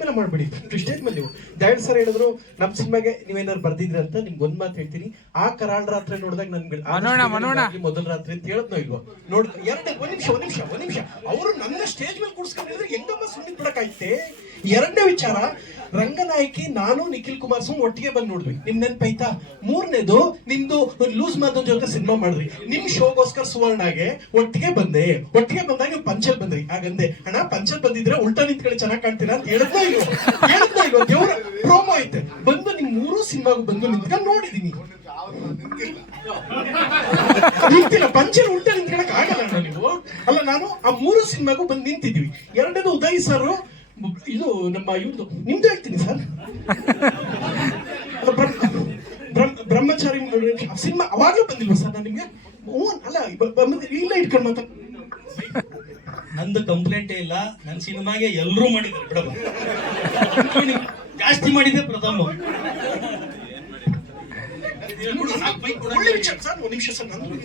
ಮೇಲೆ ಮಾಡ್ಬಿಡಿ. ಸ್ಟೇಜ್ ಮೇಲೆ ನೀವು ದಯಾಳ್ ಸರ್ ಹೇಳಿದ್ರು ನಮ್ ಸಿನಿಮಾಗೆ ನೀವೇನಾದ್ರು ಬರ್ದಿದ್ರಿ ಅಂತ ನಿಮ್ಗೆ ಒಂದ್ ಮಾತು ಹೇಳ್ತೀನಿ. ಆ ಕರಾಳ ರಾತ್ರಿ ನೋಡಿದಾಗ ನನ್ಗೆ. ಮೊದಲ ರಾತ್ರಿ ಅಂತ ಹೇಳದ್ನೋ ಇಲ್ವೋ? ನೋಡ್ ಎರಡು ಒಂದ್ ನಿಮಿಷ ಒಂದ್ ನಿಮಿಷ ಒಂದ್ ನಿಮಿಷ. ಅವರು ನನ್ನ ಸ್ಟೇಜ್ ಮೇಲೆ ಕೂಡಿಸ್ಕೊಂಡಿದ್ರೆ ಹೆಂಗಮ್ಮ ಸುಮ್ಮನೆ ಬಿಡಕ್ಕಾಯ್ತೆ ಎರಡನೇ ವಿಚಾರ ರಂಗನಾಯಕಿ, ನಾನು, ನಿಖಿಲ್ ಕುಮಾರ್ ಸಿಂಗ್ ಒಟ್ಟಿಗೆ ಬಂದು ನೋಡಿದ್ವಿ ನಿಮ್ ನೆನ್ಪೈತಾ? ಮೂರನೇದು, ನಿಮ್ದು ಲೂಸ್ ಮಾದನ್ ಜೊತೆ ಸಿನಿಮಾ ಮಾಡಿದ್ರಿ ನಿಮ್ ಶೋಗೋಸ್ಕರ ಸುವರ್ಣಗೆ ಒಟ್ಟಿಗೆ ಬಂದೆ. ಒಟ್ಟಿಗೆ ಬಂದಾಗ ಪಂಚಲ್ ಬಂದ್ರಿ. ಹಾಗಂದೆ, ಅಣ್ಣ, ಪಂಚಲ್ ಬಂದಿದ್ರೆ ಉಲ್ಟಾ ನಿಂತ್ಕೊಳ್ಳಿ, ಚೆನ್ನಾಗಿ ಕಾಣ್ತೀರಾ? ಅಂತ ಹೇಳ್ತಾ ಇಲ್ವ ಹೇಳ್ತಾ ಇಲ್ವೋ ದೇವ್ರ ಪ್ರೋಮೋ ಐತೆ. ಬಂದು ನಿಮ್ ಮೂರು ಸಿನಿಮಾಗೂ ಬಂದು ನಿಂತ್ಕೊಂಡು ನೋಡಿದೀನಿ. ನಿಂತಿಲ್ಲ. ಪಂಚಲ್ ಉಲ್ಟಾ ನಿಂತ್ಕೊಳಕ್ ಆಗಲ್ಲ ಅಣ್ಣ ನೀವು. ಅಲ್ಲ, ನಾನು ಆ ಮೂರು ಸಿನಿಮಾಗೂ ಬಂದು ನಿಂತಿದ್ವಿ. ಎರಡನೇದು ಉದಯ್ ಸರ್ ಇದು ನಮ್ಮ ಇವ್ರದ್ದು ನಿಮ್ದು ಹೇಳ್ತೀನಿ ಸರ್. ಬ್ರಹ್ಮಚಾರಿ ಸಿನಿಮಾ ಅವಾಗಲೂ ಬಂದಿಲ್ವಾ ಸರ್ ನಾನು ನಿಮಗೆ? ಹ್ಞೂ ಅಲ್ಲ ಇಲ್ಲ ಇಟ್ಕೊಂಡು ಮಾತಾ ನಂದು ಕಂಪ್ಲೇಂಟೇ ಇಲ್ಲ ನನ್ನ ಸಿನಿಮಾಗೆ ಎಲ್ಲರೂ ಮಾಡಿದ್ದಾರೆ Including ಜಾಸ್ತಿ ಮಾಡಿದೆ ಪ್ರಥಮ. ನಿಮಿಷ ಸರ್ ನಂದು.